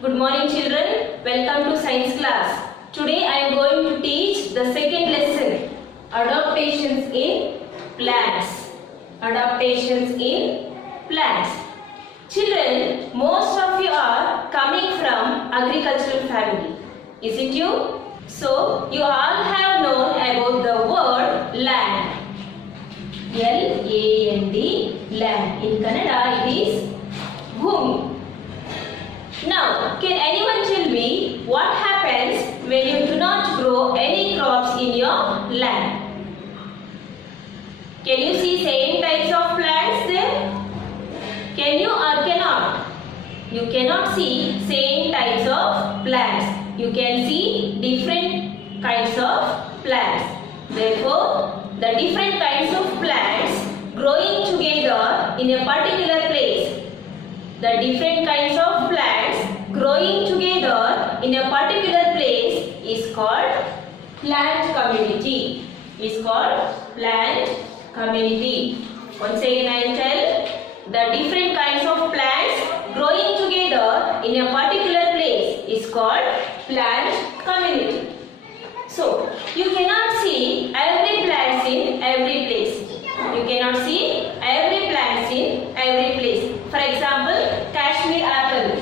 Good morning children. Welcome to science class. Today I am going to teach the second lesson, adaptations in plants. Adaptations in plants. Children, most of you are coming from agricultural family. Isn't you? So you all have known about the word land. L-A-N-D, land. In Kannada it is bhumi. Now, can anyone tell me what happens when you do not grow any crops in your land? Can you see same types of plants there? Can you or cannot? You cannot see same types of plants. You can see different kinds of plants. Therefore, the different kinds of plants growing together in a particular place. The different kinds of plants growing together in a particular place is called plant community. Is called plant community. Once again I will tell, the different kinds of plants growing together in a particular place is called plant community. So, you cannot see every plant in every place. You cannot see every plant in every place. For example, Kashmir apple.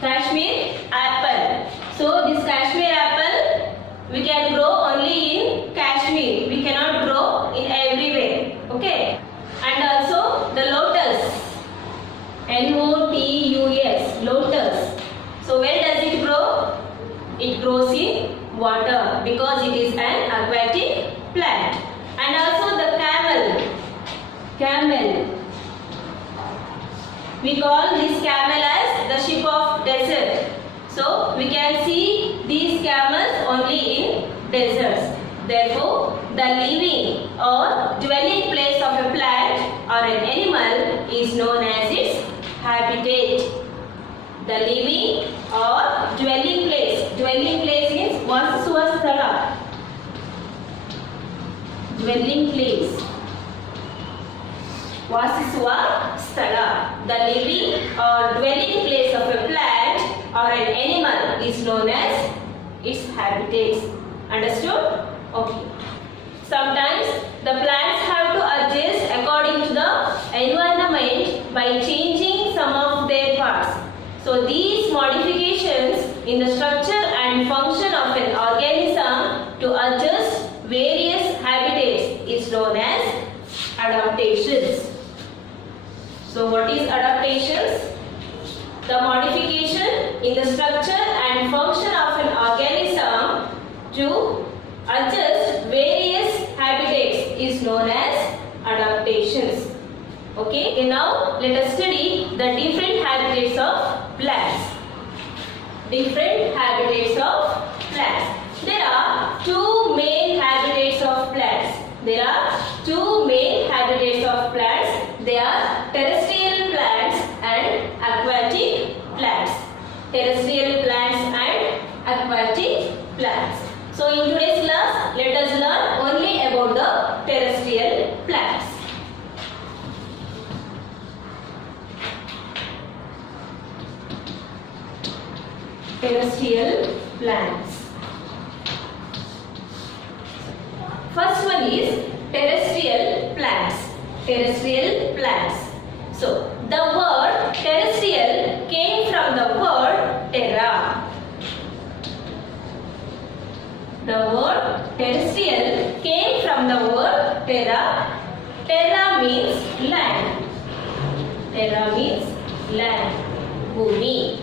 Kashmir apple. So, this Kashmir apple we can grow only in Kashmir. We cannot grow in everywhere. Okay. And also the lotus. L-O-T-U-S. Lotus. So, where does it grow? It grows in water because it is an aquatic plant. And also the camel. Camel. We call this camel as the ship of desert. So we can see these camels only in deserts. Therefore, the living or dwelling place of a plant or an animal is known as its habitat. The living or dwelling place. Dwelling place means vasiswasthala. Dwelling place. Vasiswasthala. The living or dwelling place of a plant or an animal is known as its habitat. Understood? Okay. Sometimes the plants have to adjust according to the environment by changing some of their parts. So these modifications in the structure and function of an organism to adjust various habitats is known as adaptations. So what is adaptations? The modification in the structure and function of an organism to adjust various habitats is known as adaptations. Okay, now let us study the different habitats of plants. Different habitats of plants. There are two main habitats of plants. There are two main habitats of plants. They are terrestrial plants and aquatic plants. Terrestrial plants and aquatic plants. So in today's class, let us learn only about the terrestrial plants. Terrestrial plants. First one is terrestrial plants. Terrestrial plants. So, the word terrestrial came from the word terra. The word terrestrial came from the word terra. Terra means land. Terra means land. Bhumi.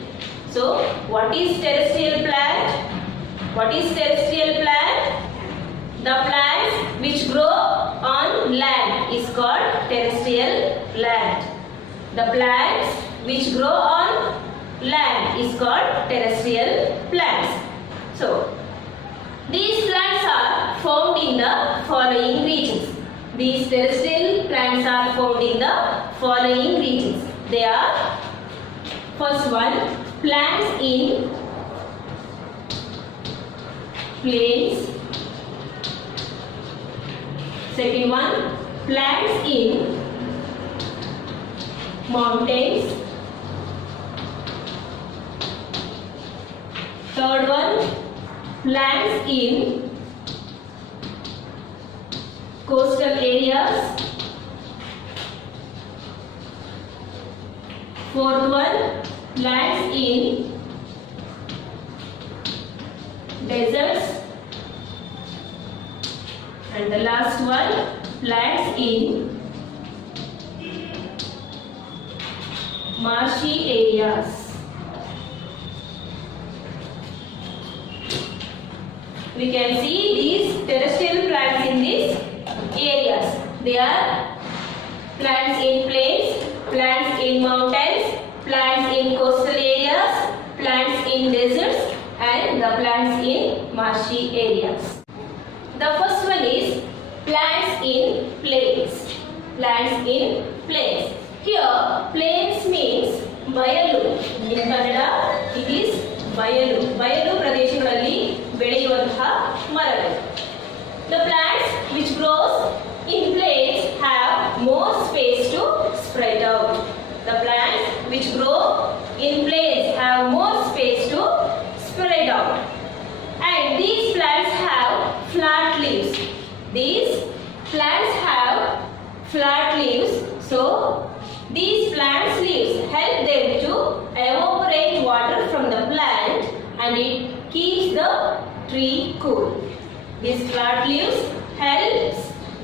So, what is terrestrial plant? What is terrestrial plant? The plants which grow on land is called terrestrial plant. The plants which grow on land is called terrestrial plants. So, these plants are found in the following regions. These terrestrial plants are found in the following regions. They are, first one, plants in plains. Second one, plants in mountains. Third one, plants in coastal areas. Fourth one, plants in deserts. And the last one, plants in marshy areas. We can see these terrestrial plants in these areas. They are plants in plains, plants in mountains, plants in coastal areas, plants in deserts, and the plants in marshy areas. The first one is plants in plains. Plants in plains. Here, plains means ಬಯಲು. In Kannada, it is ಬಯಲು. ಬಯಲು ಪ್ರದೇಶಗಳಲ್ಲಿ ಬೆಳೆಯುವಂತಹ ಮರಗಳು. The plants which grows in plains have more space to spread out. The plants which grow in plains have more space to spread out. And these plants have flat leaves. These plants have flat leaves. So, these plants' leaves help them to evaporate water from the plant and it keeps the tree cool. These flat leaves helps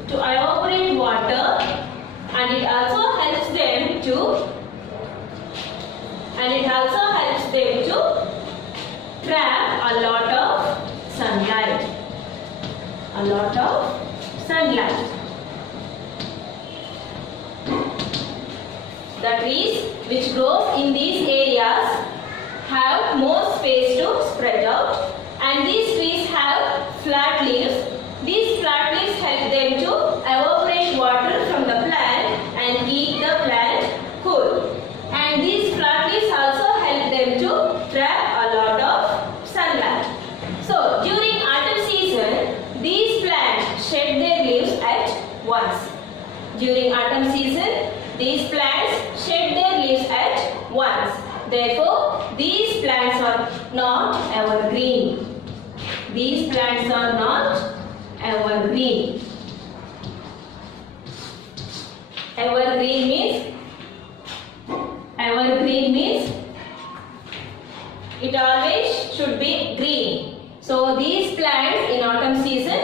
to evaporate water and it also helps them to trap a lot of sunlight. The trees which grow in these areas have more space to spread out and these trees have flat leaves. These flat leaves help them to evaporate water from the plant and keep the plant cool. And these flat leaves also help them to trap a lot of sunlight. So during autumn season, these plants shed their leaves at once. During autumn season, these plants shed their leaves at once. Therefore, these plants are not evergreen. These plants are not evergreen. Evergreen means it always should be green. So these plants in autumn season,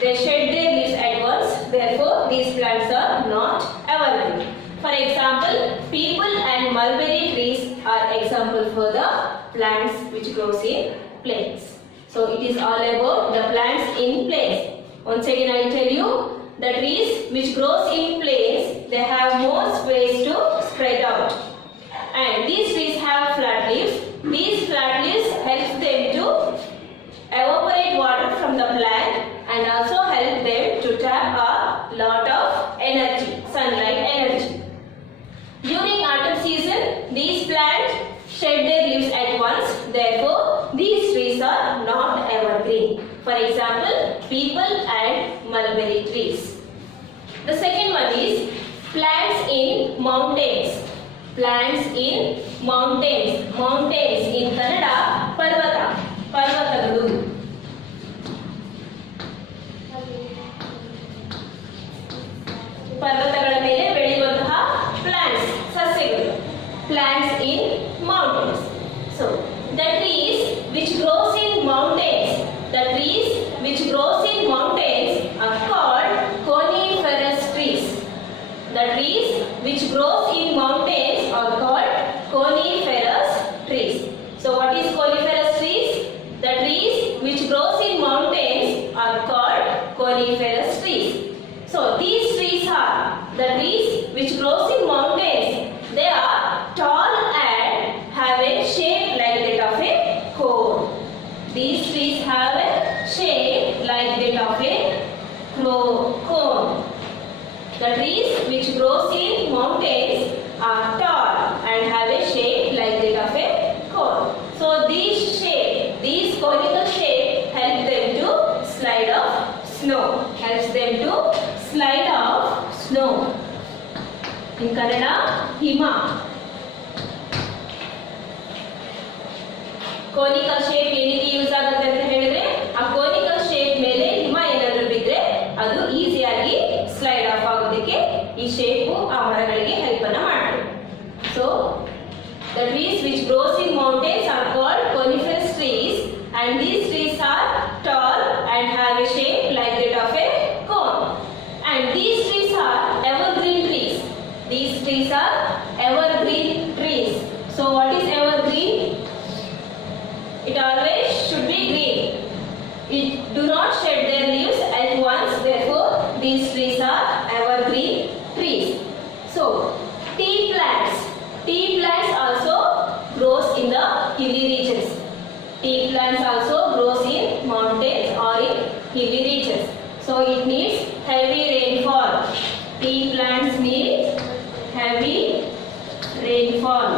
they shed their leaves at once. Therefore, these plants are not evergreen. For example, people and mulberry trees are example for the plants which grows in plains. So it is all about the plants in plains. Once again I tell you, the trees which grows in plains, they have more space to spread out. And these trees have flat leaves. These flat leaves helps them to evaporate water from the plant and also help them to trap a lot of energy, sunlight energy. During autumn season, these plants shed their leaves at once. Therefore, these trees are not evergreen. For example, people and mulberry trees. The second one is plants in mountains. Plants in mountains. Mountains in Kannada, parvata. Parvatagalu. ಪರ್ವತಗಳ ಮೇಲೆ ಬೆಳೆಯುವಂತಹ plants, ಸಸ್ಯಗಳು. Plants in mountains. So, the trees which grows in mountains, are called coniferous trees. The trees which grows in mountains are called coniferous trees. So, what is coniferous trees? The trees which grows in mountains are called coniferous trees. So, these trees are the trees which grows in mountains. They are tall and have a shape like that of a cone. These trees have a shape like that of a cone. The trees which grows in mountains are tall and have a shape like that of a cone. So these conical shape help them to slide off snow. Helps them to In Kannada, hima. Conical shape ಏನಕ್ಕೆ use ಆಗುತ್ತೆ ಅಂತ ಹೇಳಿದ್ರೆ ಆ conical shape ಮೇಲೆ ಹಿಮ ಏನಾದರೂ ಬಿದ್ರೆ ಅದು ಈಸಿಯಾಗಿ ಸ್ಲೈಡ್ ಆಫ್ ಆಗೋದಕ್ಕೆ ಈ ಶೇಪ್ ಆ ಮರಗಳಿಗೆ ಹೆಲ್ಪ್ ಅನ್ನ ಮಾಡುತ್ತೆ. So the trees which grows in mountains are called coniferous trees, and these trees are tall and have a shape like that of a cone, and these trees are evergreen trees. These trees are evergreen trees. So what is evergreen? It always should be green. It do not shed their leaves at once, therefore these trees are evergreen trees. So tea plants also grows in the hilly regions. Tea plants also grows in mountains or in hilly regions. So it needs heavy rainfall. Tea plants need heavy rainfall.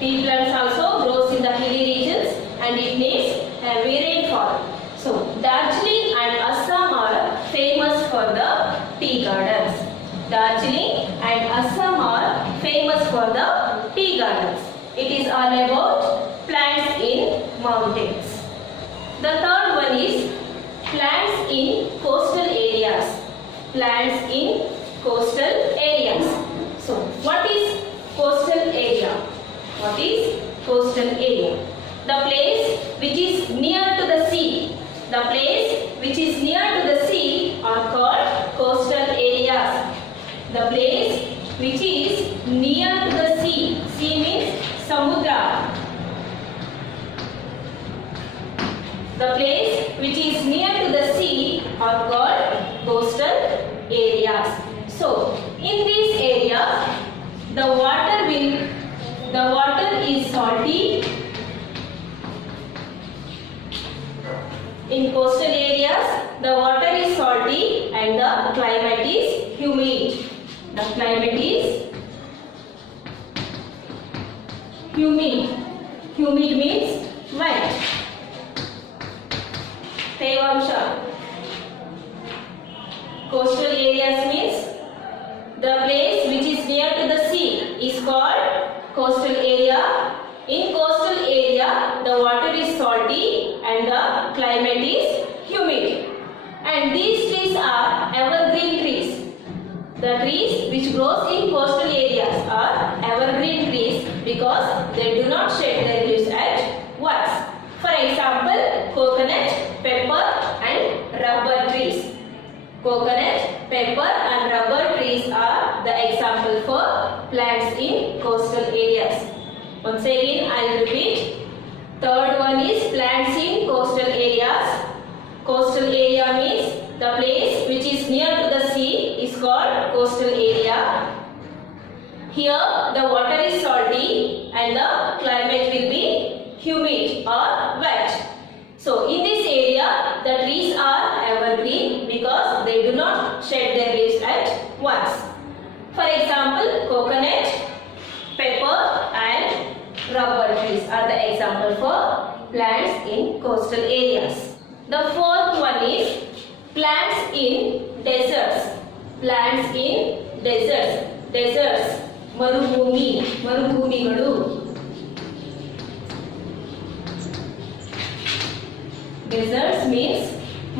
Tea plants also grows in the hilly regions and it needs heavy rainfall. So Darjeeling and Assam are famous for the tea gardens. Darjeeling and Assam are famous for the tea gardens. It is all about plants in mountains. The third one is plants in coastal areas. Plants in coastal areas. So what is coastal area? What is coastal area? The place which is near to the sea. The place which is near to the sea are called coastal areas. The place which is near to the sea. Sea means samudra. The place which is near to the sea are called coastal areas. So in this area the water is salty. In coastal areas the water is salty and the climate is humid. The climate is humid. Humid means wet. Tevamsha. Coastal areas means the place which is near to the sea is called coastal area. In coastal area the water is salty and the climate is humid. And these trees are evergreen trees. The trees which grows in coastal areas are evergreen trees because they do not shed their leaves at once. For example, coconut, pepper and rubber trees. Coconut, pepper and rubber trees are the example for plants in coastal areas. Once again I will repeat. Third one is plants in coastal areas. Coastal area means the place which is near to the sea is called coastal area. Here the water is salty and the climate will be humid or wet. So in this area the trees are evergreen because they do not shed their leaves at once. For example, coconut, pepper and rubber trees are the example for plants in coastal areas. The fourth one is plants in deserts. Plants in deserts. Deserts. ಮರುಭೂಮಿಗಳು. Deserts means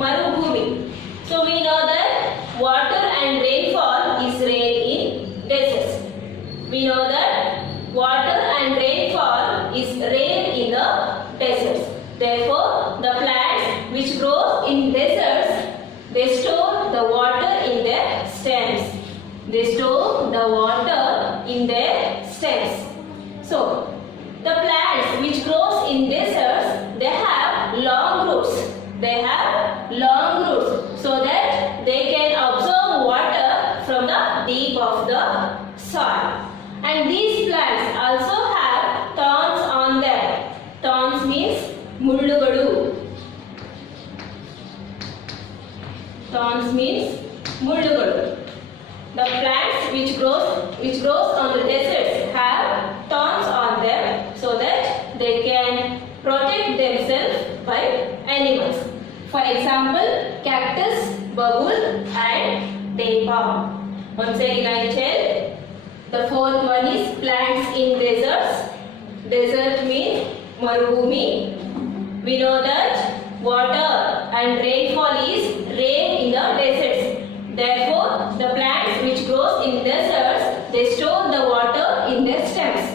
marubhumi. So we know that water and rainfall is rare in deserts. We know that water and rainfall is rare in the deserts. Therefore, the plants which grow in deserts, they store the water in their stems. They store the water in their stems. So, the plants which grows in deserts, they have long roots. They have long roots so that they can absorb water from the deep of the soil. And these plants also have thorns on them. Thorns means ಮುಳ್ಳುಗಳು. Thorns means ಮುಳ್ಳುಗಳು. The plants which grows on the deserts have thorns on them so that they can protect themselves by animals. For example, cactus, bubble and daisy. Once again I tell. The fourth one is plants in deserts. Desert means Marubhumi. We know that water and rainfall is rain in the deserts. Therefore, the plants which grows in deserts, they store the water in their stems.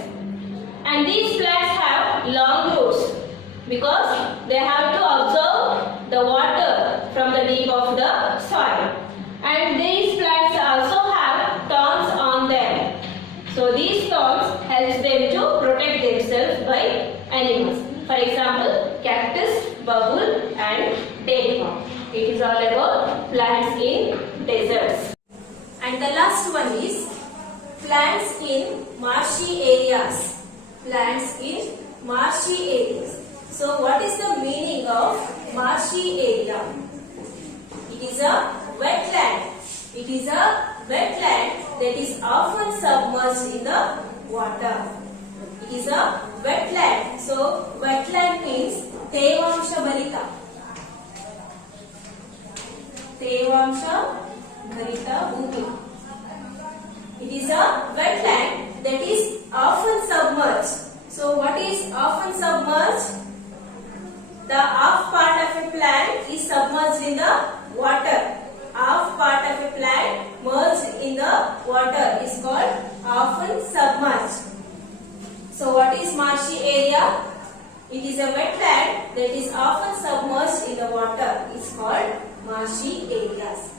And these plants have long roots because they have to absorb the water from the deep of the soil. And these plants also have thorns on them. So these thorns helps them to protect themselves by animals. For example, cactus, bubble and date palm. It is all about plants in deserts. And the last one is plants in marshy areas. Plants in marshy areas. So what is the meaning of marshy area? It is a wetland. It is a wetland that is often submerged in the water. It is a wetland. So wetland means Tevamsha Bharita. Tevamsha Bharita Bhumi. It is a wetland that is often submerged. So what is often submerged? The half part of a plant is submerged in the water. Half part of a plant merged in the water is called often submerged. So what is marshy area? It is a wetland that is often submerged in the water. It's called marshy areas.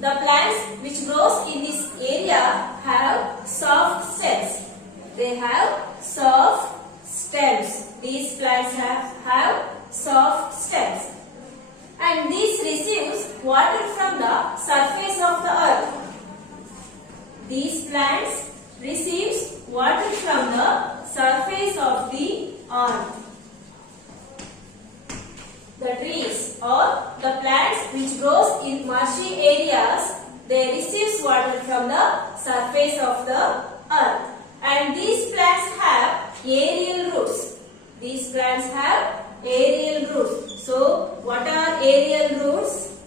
The plants which grows in this area have soft stems. They have soft stems. These plants have soft stems. And this receives water from the surface of the earth. These plants receives water from the surface of the earth. The trees or the plants which grows in marshy areas, they receives water from the surface of the earth. And these plants have aerial roots. These plants have aerial roots. So what are aerial roots?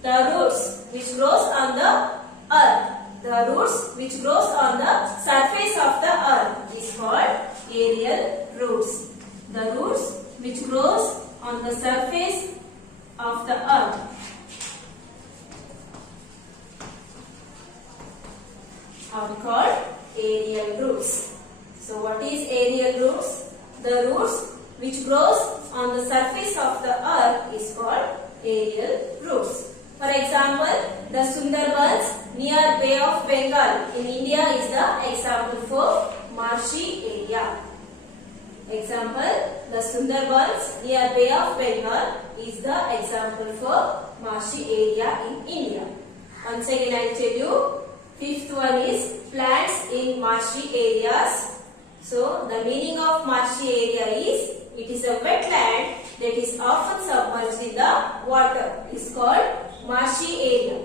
The roots which grows on the earth. The roots which grows on the surface of the earth is called aerial roots. The roots which grows on the surface of the earth are called aerial roots. So what is aerial roots? The roots which grows on the surface of the earth is called aerial roots. For example, the Sundarbans near Bay of Bengal in India is the example for marshy area. Example, the Sundarbans near Bay of Bengal is the example for marshy area in India. Once again I tell you, fifth one is plants in marshy areas. So the meaning of marshy area is, it is a wetland that is often submerged in the water. It is called marshy area.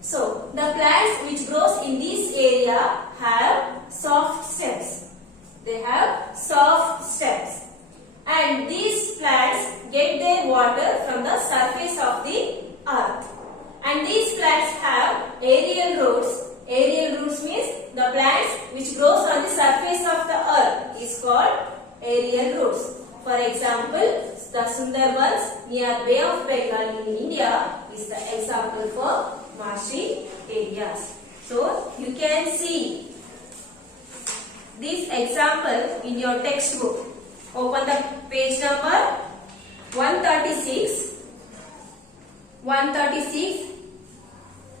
So the plants which grows in this area have soft stems. They have soft stems. And these plants get their water from the surface of the earth. And these plants have aerial roots. Aerial roots means the plants which grows on the surface of the earth is called aerial roots. For example, the Sundarbans near Bay of Bengal in India is the example for marshy areas. So you can see this example in your textbook. Open the page number 136. 136.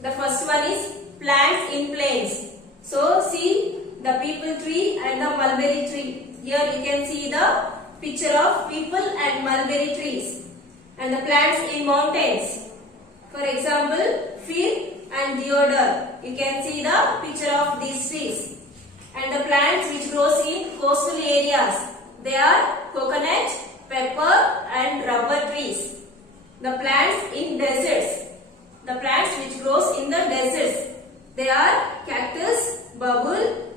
The first one is plants in plains. So see the people tree and the mulberry tree. Here you can see the picture of people and mulberry trees. And the plants in mountains. For example, fir and deodar. You can see the picture of these trees. And the plants which grows in coastal areas. They are coconut, pepper and rubber trees. The plants in deserts. The plants which grows in the deserts. They are cactus, bubble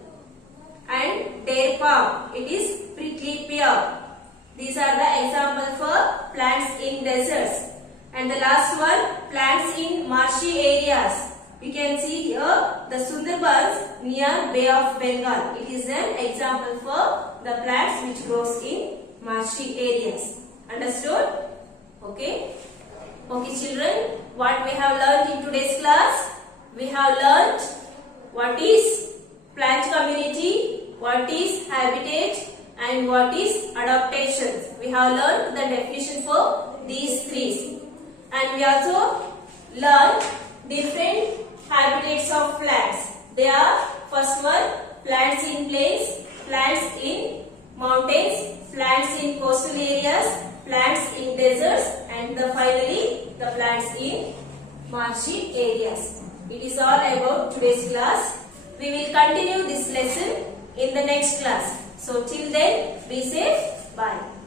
and date palm. It is prickly pear. These are the example for plants in deserts. And the last one, plants in marshy areas. We can see here the Sundarbans near Bay of Bengal. It is an example for the plants which grows in marshy areas. Understood? Okay. Okay children, what we have learned in today's class? We have learned what is plant community, what is habitat and what is adaptation. We have learned the definition for these three. And we also learned different habitats of plants. They are first one, plants in plains, plants in mountains, plants in coastal areas, plants in deserts, and finally the plants in marshy areas. It is all about today's class. We will continue this lesson in the next class. So till then, be safe. Bye.